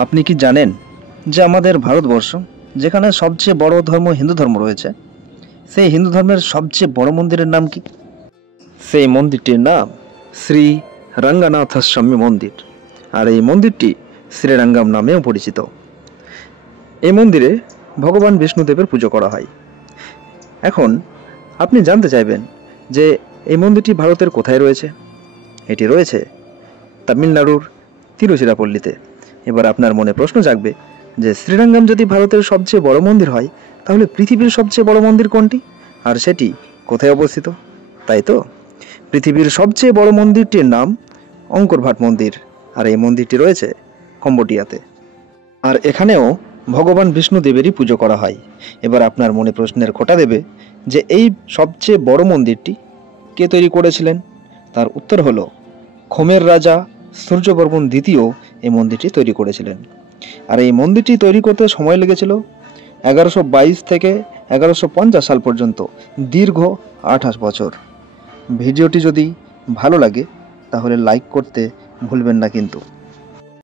আপনি কি জানেন যে আমাদের ভারতবর্ষ যেখানে সবচেয়ে বড় ধর্ম হিন্দু ধর্ম রয়েছে, সেই হিন্দু ধর্মের সবচেয়ে বড় মন্দিরের নাম কি? সেই মন্দিরটির নাম শ্রী রঙ্গনাথ স্বামী মন্দির। আর এই মন্দিরটি শ্রীরঙ্গম নামেও পরিচিত। এই মন্দিরে ভগবান বিষ্ণুদেবের পুজো করা হয়। এখন আপনি জানতে চাইবেন যে এই মন্দিরটি ভারতের কোথায় রয়েছে? এটি রয়েছে তামিলনাড়ুর তিরুচিরাপল্লীতে। এবার আপনার মনে প্রশ্ন জাগবে যে শ্রীরঙ্গম যদি ভারতের সবচেয়ে বড় মন্দির হয়, তাহলে পৃথিবীর সবচেয়ে বড় মন্দির কোনটি, আর সেটি কোথায় অবস্থিত? তাই তো, পৃথিবীর সবচেয়ে বড় মন্দিরটির নাম অঙ্করভাট মন্দির, আর এই মন্দিরটি রয়েছে কম্বোডিয়াতে। আর এখানেও ভগবান বিষ্ণুদেবেরই পুজো করা হয়। এবার আপনার মনে প্রশ্নের খোঁটা দেবে যে এই সবচেয়ে বড় মন্দিরটি কে তৈরি করেছিলেন? তার উত্তর হলো খোমের রাজা সূর্যবর্মন দ্বিতীয় এই মন্দিরটি তৈরি করেছিলেন। আর এই মন্দিরটি তৈরি করতে সময় লেগেছিল 1122 থেকে 1150 সাল পর্যন্ত, দীর্ঘ 28 বছর। ভিডিওটি যদি ভালো লাগে তাহলে লাইক করতে ভুলবেন না কিন্তু।